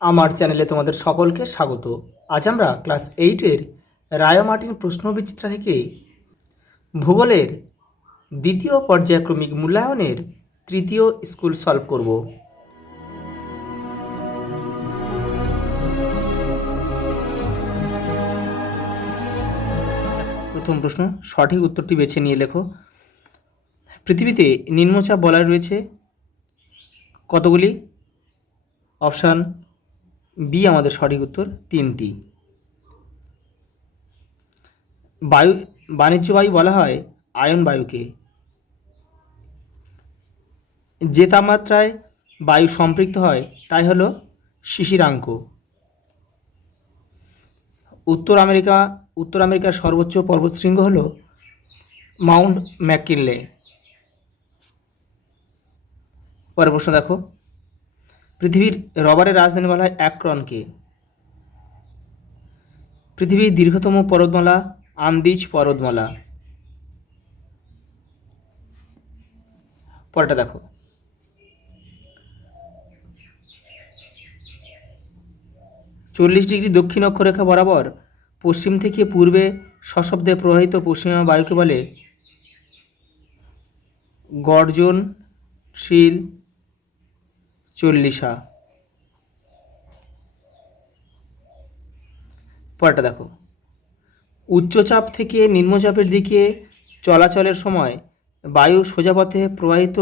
আমার চ্যানেলে তোমাদের সকলকে স্বাগত। আজ আমরা ক্লাস 8-এর রায় মার্টিন প্রশ্নবিচিত্রা থেকে ভূগোলের দ্বিতীয় পর্যায়ক্রমিক মূল্যায়নের তৃতীয় স্কুল সলভ করব। প্রথম প্রশ্ন, সঠিক উত্তরটি বেছে নিয়ে লেখো। পৃথিবীতে নিম্নচাপ বলয় রয়েছে কতগুলি? অপশান বি আমাদের সঠিক উত্তর, 3টি। বাণিজ্য বায়ু বলা হয় আয়ন বায়ুকে। যে তাপমাত্রায় বায়ু সম্পৃক্ত হয় তাই হলো শিশিরাঙ্ক। উত্তর আমেরিকার সর্বোচ্চ পর্বতশৃঙ্গ হল মাউন্ট ম্যাককিনলে। পরের প্রশ্ন দেখো, পৃথিবীর রবারের রাজধানী বলা হয় অ্যাক্রনকে। পৃথিবীর দীর্ঘতম পর্বতমালা আন্দিজ পর্বতমালা। পরেরটা দেখো, চল্লিশ ডিগ্রি দক্ষিণ অক্ষরেখা বরাবর পশ্চিম থেকে পূর্বে সশব্দে প্রবাহিত পশ্চিমা বায়ুকে বলে গর্জনশীল চল্লিশা। পরেরটা দেখো, উচ্চচাপ থেকে নিম্নচাপের দিকে চলাচলের সময় বায়ু সোজা পথে প্রবাহিত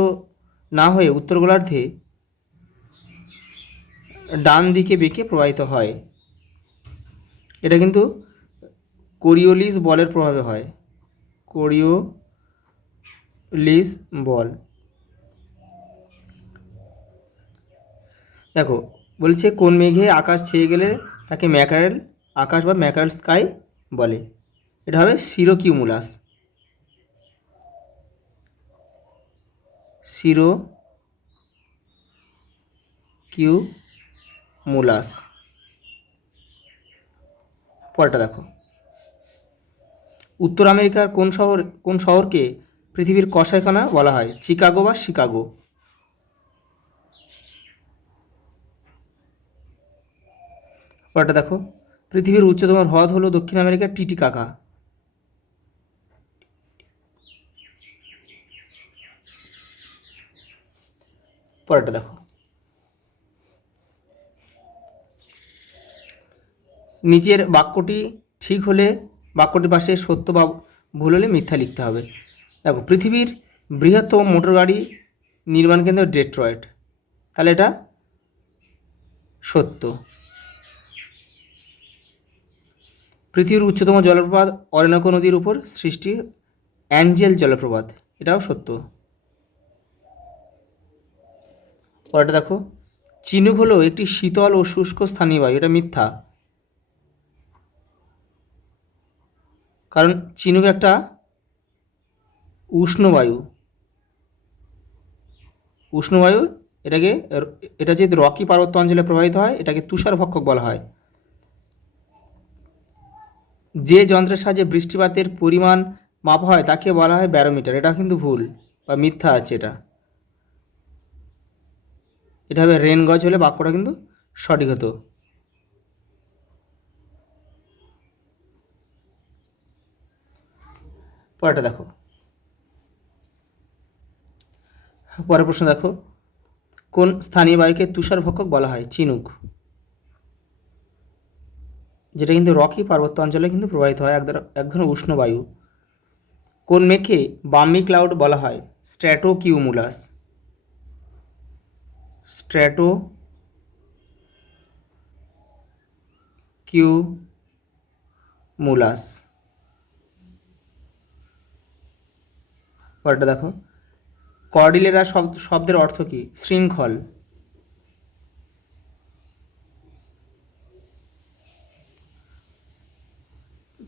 না হয়ে উত্তর গোলার্ধে ডান দিকে বেঁকে প্রবাহিত হয়। এটা কিন্তু কোরিওলিস বলের প্রভাবে হয়। কোরিওলিস বল। দেখো বলছে কোন মেঘে আকাশ ছেয়ে গেলে তাকে ম্যাকারেল আকাশ বা ম্যাকারেল স্কাই বলে? এটা হবে সিরোকিউমুলাস। সিরোকিউমুলাস। পরেরটা দেখো, উত্তর আমেরিকার কোন শহরকে পৃথিবীর কসাইখানা বলা হয়? চিকাগো বা শিকাগো? পরেরটা দেখো, পৃথিবীর উচ্চতম হ্রদ হলো দক্ষিণ আমেরিকার টিটিকাকা। পরেরটা দেখো, নিচের বাক্যটি ঠিক হলে বাক্যটির পাশে সত্য বা ভুল হলে মিথ্যা লিখতে হবে। দেখো, পৃথিবীর বৃহত্তম মোটর গাড়ি নির্মাণ কেন্দ্র ডেট্রয়েট, তাহলে এটা সত্য। পৃথিবীর উচ্চতম জলপ্রপাত অরিনোকো নদীর উপর সৃষ্টি অ্যাঞ্জেল জলপ্রপাত, এটাও সত্য। পরেরটা দেখো, চিনুক হলো একটি শীতল ও শুষ্ক স্থানীয় বায়ু, এটা মিথ্যা। কারণ চিনুক একটা উষ্ণবায়ু। এটা যে রকি পার্বত্য অঞ্চলে প্রবাহিত হয় এটাকে তুষারভক্ষক বলা হয়। যে যন্ত্রের সাহায্যে বৃষ্টিপাতের পরিমাণ মাপা হয় তাকে বলা হয় ব্যারোমিটার, এটা কিন্তু ভুল বা মিথ্যা আছে। এটা হবে রেন গজ হলে বাক্যটা কিন্তু সঠিক হতো। পরেরটা দেখো, পরের প্রশ্ন দেখো, কোন স্থানীয় বায়ুকে তুষারভক্ষক বলা হয়? চিনুক, যেটা কিন্তু রকি পার্বত্য অঞ্চলে কিন্তু প্রবাহিত হয়, এক ধরনের উষ্ণ বায়ু। কোন মেঘকে বাম্মি ক্লাউড বলা হয়? স্ট্র্যাটোকিউমুলাস। স্ট্র্যাটোকিউমুলাস। পরেরটা দেখো, কর্ডিলেরা শব্দের অর্থ কী? শৃঙ্খল।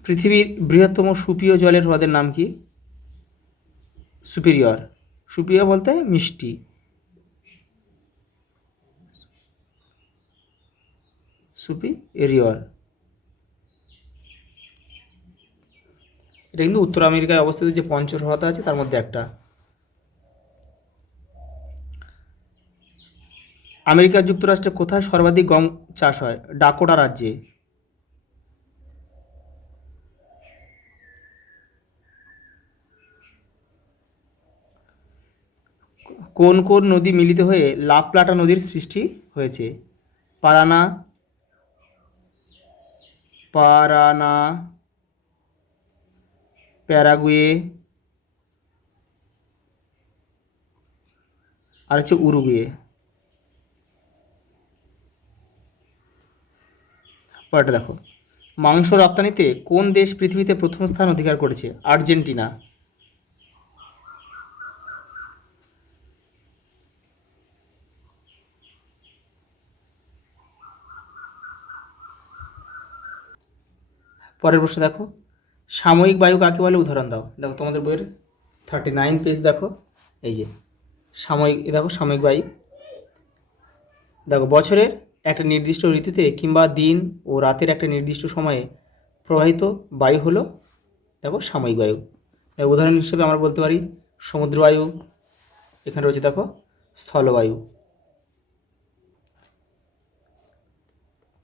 পৃথিবীর বৃহত্তম সুপেয় জলের হ্রদের নাম কি? সুপিরিয়র। সুপিরিয়র বলতে মিষ্টি। সুপিরিয়র। এটা কিন্তু উত্তর আমেরিকায় অবস্থিত যে পঞ্চ হ্রদ আছে তার মধ্যে একটা। আমেরিকা যুক্তরাষ্ট্রে কোথায় সর্বাধিক গম চাষ হয়? ডাকোটা রাজ্যে। কোন কোন নদী মিলিত হয়ে লা প্লাটা নদীর সৃষ্টি হয়েছে? পারানা, পারানা, প্যারাগুয়ে আর হচ্ছে উরুগুয়ে। পরেরটা দেখো, মাংস রপ্তানিতে কোন দেশ পৃথিবীতে প্রথম স্থান অধিকার করেছে? আর্জেন্টিনা। পরের প্রশ্ন দেখো, সাময়িক বায়ু কাকে বলে? উদাহরণ দাও। দেখো তোমাদের বইয়ের 39 পেজ দেখো, এই যে সাময়িক, দেখো সাময়িক বায়ু। দেখো বছরের একটা নির্দিষ্ট ঋতুতে কিংবা দিন ও রাতের একটা নির্দিষ্ট সময়ে প্রবাহিত বায়ু হলো, দেখো সাময়িক বায়ু। দেখো উদাহরণ হিসেবে আমরা বলতে পারি সমুদ্র বায়ু, এখানে রয়েছে দেখো স্থলবায়ু।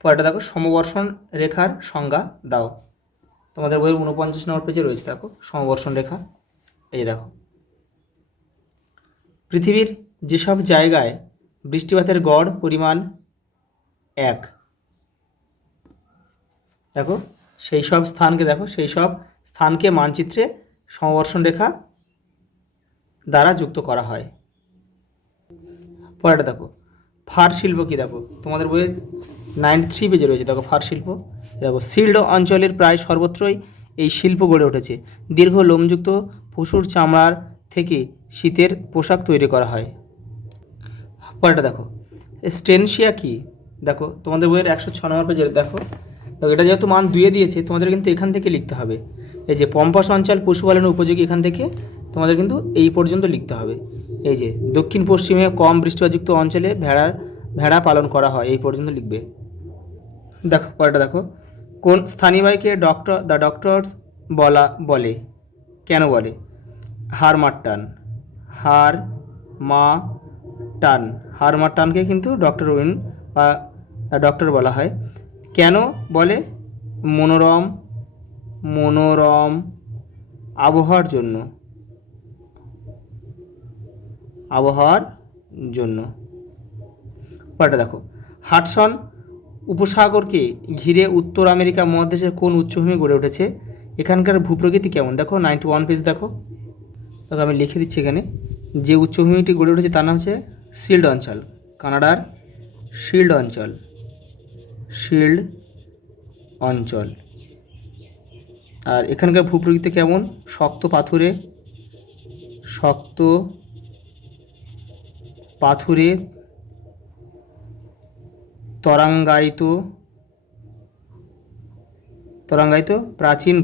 পরেরটা দেখো, সমবর্ষণ রেখার সংজ্ঞা দাও। তোমাদের বইয়ের 49 নম্বর পেজে রয়েছে দেখো সমবর্ষণ রেখা। এই দেখো, পৃথিবীর যেসব জায়গায় বৃষ্টিপাতের গড় পরিমাণ 1, দেখো সেই সব স্থানকে, দেখো সেই সব স্থানকে মানচিত্রে সমবর্ষণ রেখা দ্বারা যুক্ত করা হয়। পরেরটা দেখো, ফার শিল্প কি? দেখো তোমাদের বইয়ের 93 পেজে রয়েছে দেখো ফার শিল্প। দেখো সিল্ড অঞ্চলের প্রায় সর্বত্রই এই শিল্প গড়ে উঠেছে। দীর্ঘ লোমযুক্ত পশুর চামড়ার থেকে শীতের পোশাক তৈরি করা হয়। পরেরটা দেখো, স্টেনশিয়া কি? দেখো তোমাদের বইয়ের 106 নম্বর পেজে দেখো। দেখো এটা যেহেতু মান 2 দিয়েছে, তোমাদের কিন্তু এখান থেকে লিখতে হবে। এই যে পম্পাস অঞ্চল পশুপালনের উপযোগী, এখান থেকে তোমাদের কিন্তু এই পর্যন্ত লিখতে হবে। এই যে দক্ষিণ পশ্চিমে কম বৃষ্টিপাতযুক্ত অঞ্চলে ভেড়া পালন করা হয়, এই পর্যন্ত লিখবে। দেখো পরেরটা দেখো, কোন স্থানীয় বায়ুকে দ্য ডক্টরস বলে? কেন বলে? হারমাট্টান, হারমাট্টানকে কিন্তু ডক্টর উইন বা ডক্টর বলা হয়। কেন বলে? মনোরম আবহাওয়ার জন্য। পরেরটা দেখো, হাডসন উপসাগরকে ঘিরে উত্তর আমেরিকা মহাদেশের কোন উচ্চভূমি গড়ে উঠেছে? এখানকার ভূপ্রকৃতি কেমন? দেখো 91 পেজ দেখো। দেখো আমি লিখে দিচ্ছি এখানে, যে উচ্চভূমিটি গড়ে উঠেছে তার নাম হচ্ছে শিল্ড অঞ্চল, কানাডার শিল্ড অঞ্চল। আর এখানকার ভূপ্রকৃতি কেমন? শক্ত পাথুরে তরাঙ্গায়িত প্রাচীন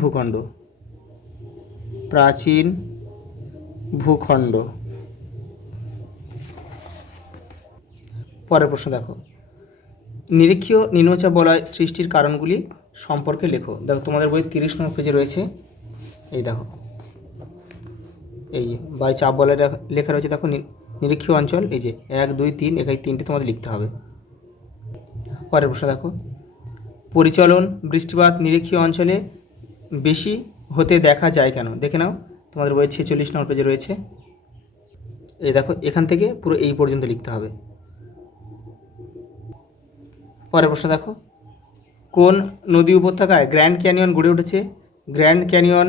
ভূখণ্ড। পরের প্রশ্ন দেখো, নিরক্ষীয় নিম্নচাপ বলয় সৃষ্টির কারণগুলি সম্পর্কে লেখো। দেখো তোমাদের বই 30 নম্বর পেজে রয়েছে। এই দেখো, এই যে বাই চাপ বলয় লেখা রয়েছে দেখো নিরক্ষীয় অঞ্চল, এই যে 1, 2, 3, এখানে 3টে তোমাদের লিখতে হবে। পরের প্রশ্ন দেখো, পরিচলন বৃষ্টিপাত নিরক্ষীয় অঞ্চলে বেশি হতে দেখা যায় কেন? দেখে নাও, তোমাদের বইয়ের 46 নম্বর পেজে রয়েছে। এই দেখো এখান থেকে পুরো এই পর্যন্ত লিখতে হবে। পরের প্রশ্ন দেখো, কোন নদী উপত্যকায় গ্র্যান্ড ক্যানিয়ন গড়ে উঠেছে? গ্র্যান্ড ক্যানিয়ন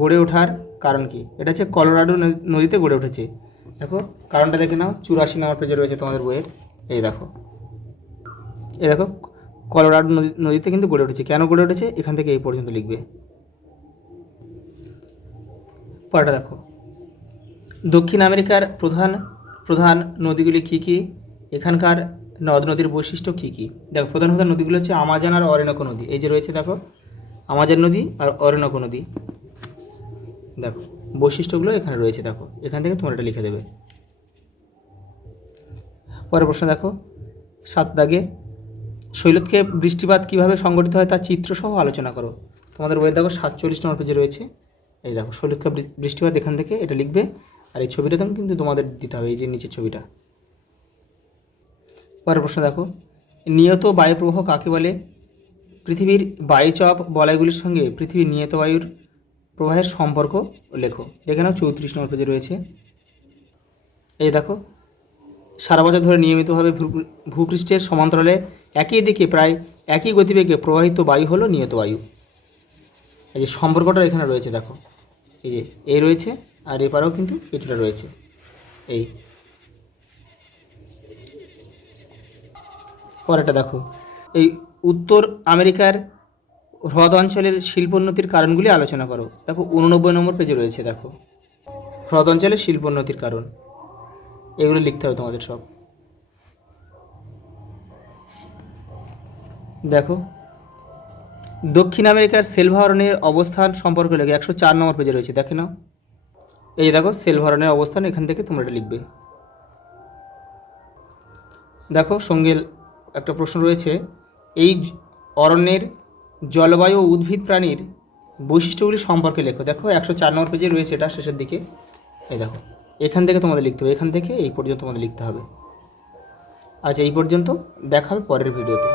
গড়ে ওঠার কারণ কি? এটা হচ্ছে কলোরাডো নদীতে গড়ে উঠেছে। দেখো কারণটা দেখে নাও, 84 নম্বর পেজে রয়েছে তোমাদের বইয়ের। এই দেখো কলোরাডো নদীতে কিন্তু গড়ে উঠেছে। কেন গড়ে উঠেছে? এখান থেকে এই পর্যন্ত লিখবে। পরেরটা দেখো, দক্ষিণ আমেরিকার প্রধান নদীগুলি কী কী? এখানকার নদ নদীর বৈশিষ্ট্য কী কী? দেখো প্রধান নদীগুলো হচ্ছে আমাজন আর অরিনোকো নদী। এই যে রয়েছে দেখো আমাজন নদী আর অরিনোকো নদী। দেখো বৈশিষ্ট্যগুলো এখানে রয়েছে, দেখো এখান থেকে তোমরা এটা লিখে দেবে। পরের প্রশ্ন দেখো 7 দাগে, শৈলক্ষে বৃষ্টিপাত কীভাবে সংঘটিত হয় তার চিত্রসহ আলোচনা করো। তোমাদের বইয়ে দেখো 47 নম্বর পেজে রয়েছে। এই দেখো শৈলক্ষে বৃষ্টিপাত, এখান থেকে এটা লিখবে। আর এই ছবিটা কিন্তু তোমাদের দিতে হবে, এই যে নিচের ছবিটা। পরের প্রশ্ন দেখো, নিয়ত বায়ুপ্রবাহ কাকে বলে? পৃথিবীর বায়ুচাপ বলয়গুলির সঙ্গে পৃথিবীর নিয়ত বায়ুর প্রবাহের সম্পর্ক লেখো। দেখে নাও 34 নম্বর পেজে রয়েছে। এই দেখো, সারা বছর ধরে নিয়মিতভাবে ভূপৃষ্ঠের সমান্তরালে একই দিকে প্রায় একই গতিবেগে প্রবাহিত বায়ু হলো নিয়ত বায়ু। এই যে সম্পর্কটা এখানে রয়েছে দেখো, এই যে এই রয়েছে আর এপারেও কিন্তু কিছুটা রয়েছে। এই পরেরটা দেখো, এই উত্তর আমেরিকার হ্রদ অঞ্চলের শিল্পোন্নতির কারণগুলি আলোচনা করো। দেখো 89 নম্বর পেজে রয়েছে। দেখো, হ্রদ অঞ্চলের শিল্পোন্নতির কারণ, এগুলো লিখতে হবে তোমাদের সব। দেখো, দক্ষিণ আমেরিকার সেলভা অরণ্যের অবস্থান সম্পর্কে লেখে। 104 নম্বর পেজে রয়েছে, দেখে নাও। এই দেখো সেলভা অরণ্যের অবস্থান, এখান থেকে তোমরা এটা লিখবে। দেখো সঙ্গে একটা প্রশ্ন রয়েছে, এই অরণ্যের জলবায়ু ও উদ্ভিদ প্রাণীর বৈশিষ্ট্যগুলি সম্পর্কে লেখো। দেখো 104 নম্বর পেজে রয়েছে, এটা শেষের দিকে। এই দেখো, এখান থেকে তোমাদের লিখতে হবে, এখান থেকে এই পর্যন্ত তোমাদের লিখতে হবে। আচ্ছা, এই পর্যন্ত, দেখা হবে পরের ভিডিওতে।